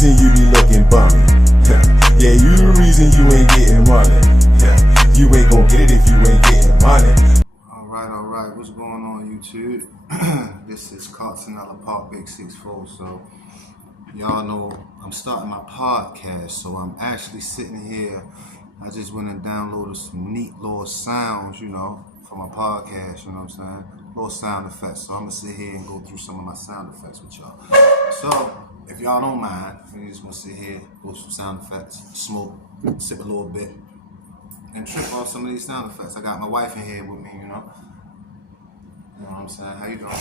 reason you be looking bummy. Yeah, you the reason you ain't getting money. You ain't gonna get it if you ain't getting money. Alright, what's going on, YouTube? This is FenoWorld Podcast. So, y'all know I'm starting my podcast, so I'm actually sitting here. I just went and downloaded some neat little sounds, for my podcast, you know what I'm saying? Little sound effects. So I'm gonna sit here and go through some of my sound effects with y'all. So, if y'all don't mind, we just gonna sit here, go through some sound effects, smoke, sip a little bit, and trip off some of these sound effects. I got my wife in here with me, You know what I'm saying? How you doing?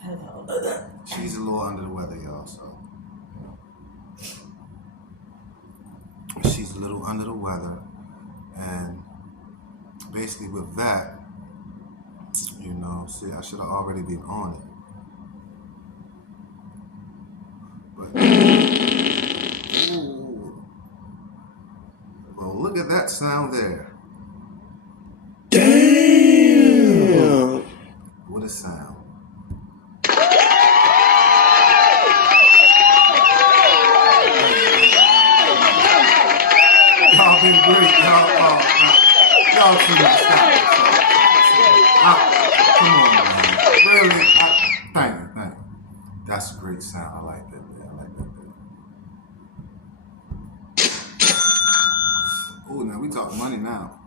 Hello. She's a little under the weather, y'all, so. She's a little under the weather, and basically with that, see, I should have already been on it. But, ooh. Well, look at that sound there. Damn! What a sound. Y'all been great. Y'all too much. Stop. Come on, man. Really? Thank you. That's a great sound. I like that, man. Oh, now we talking money now.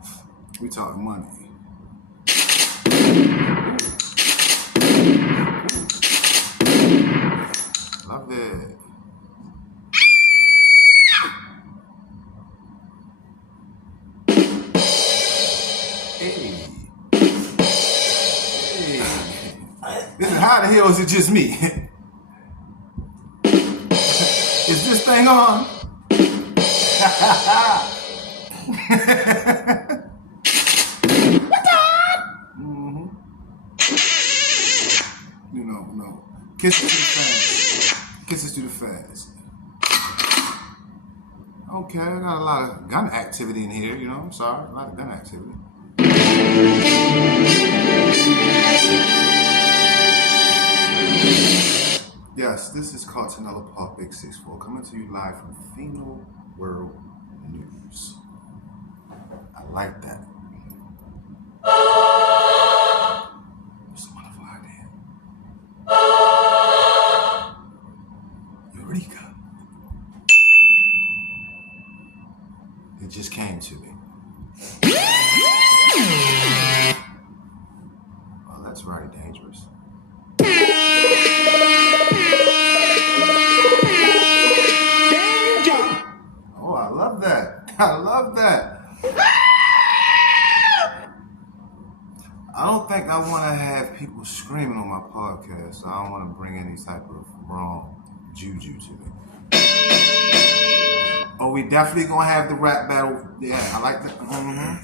We talking money. Love it. Hey. This is how the hell is it just me? Is this thing on? Mm-hmm. No. Kisses to the fans. Okay, I got a lot of gun activity in here, I'm sorry. A lot of gun activity. Yes, this is FenoWorld Podcast 64 coming to you live from FenoWorld News. I like that. It's a wonderful idea. Eureka. It just came to me. Oh, that's very dangerous. Oh, I love that. I don't think I want to have people screaming on my podcast, so I don't want to bring any type of wrong juju to me. Oh, we definitely gonna have the rap battle. Yeah, I like that. Mm-hmm.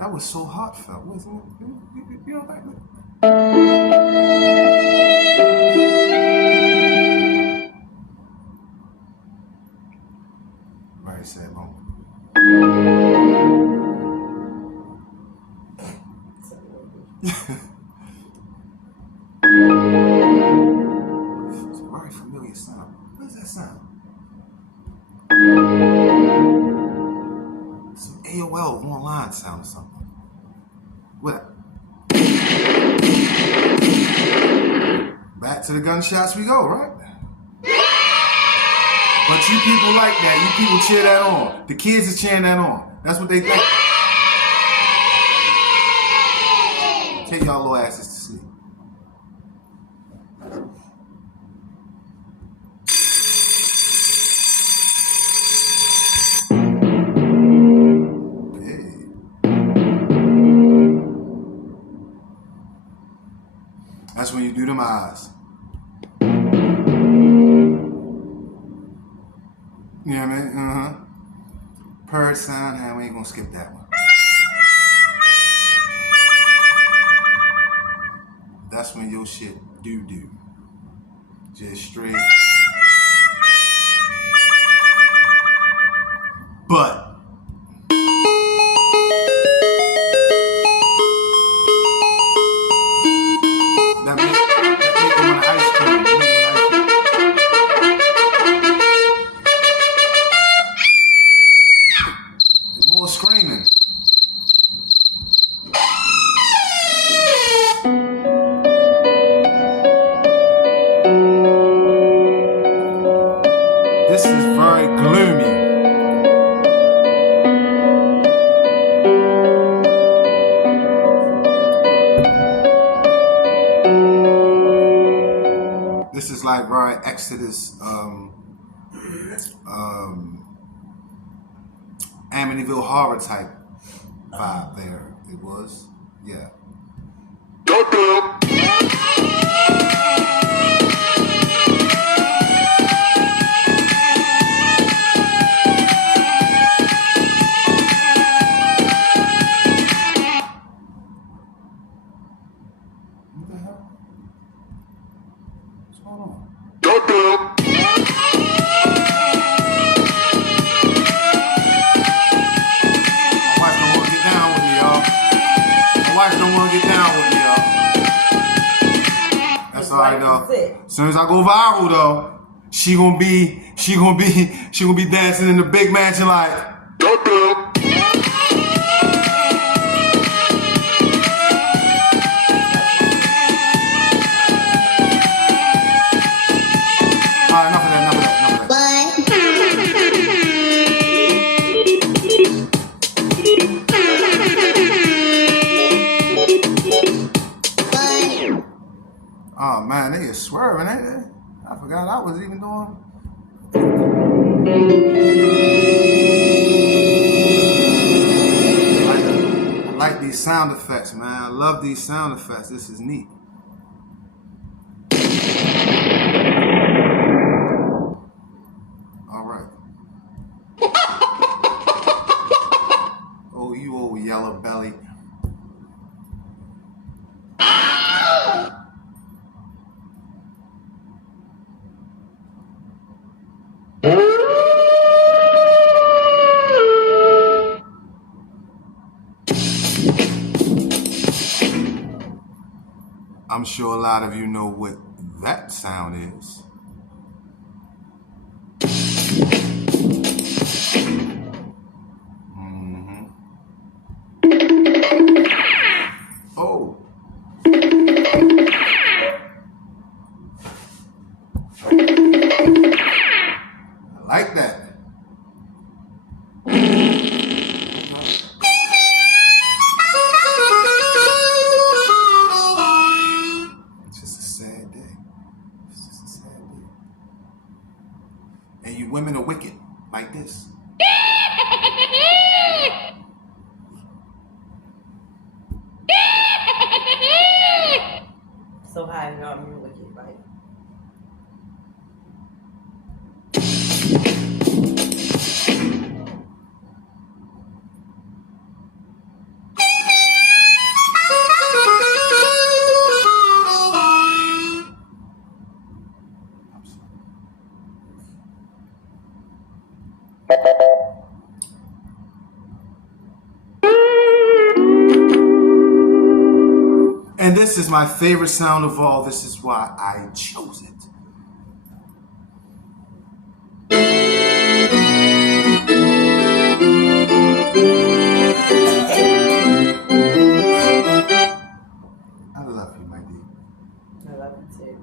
That was so heartfelt, wasn't it? You don't like that? Very sad moment. It's a very familiar sound. What is that sound? Some AOL online sound or something. What? Back to the gunshots we go, right? But you people like that. You people cheer that on. The kids are cheering that on. That's what they think. Take y'all little asses to sleep. That's when you do them eyes. You know what I mean? Purr sound, we ain't gonna skip that one. That's when your shit do. Just straight. This is very gloomy. This is like very Exodus, Amityville horror type vibe there. It was, yeah. What the hell? What's going on? Don't want to get down with me, y'all. That's all I know. As soon as I go viral, though, she gonna be dancing in the big mansion like. All right, enough of that. Oh man, they is swerving, ain't they? I forgot I was even doing. I like these sound effects, man. I love these sound effects. This is neat. All right. Oh, you old yellow belly. I'm sure a lot of you know what that sound is. Oh. I like that. It's just a sad day. And you women are wicked like this. So how you know I'm wicked, right? And this is my favorite sound of all. This is why I chose it. I love you, my dear. I love you too.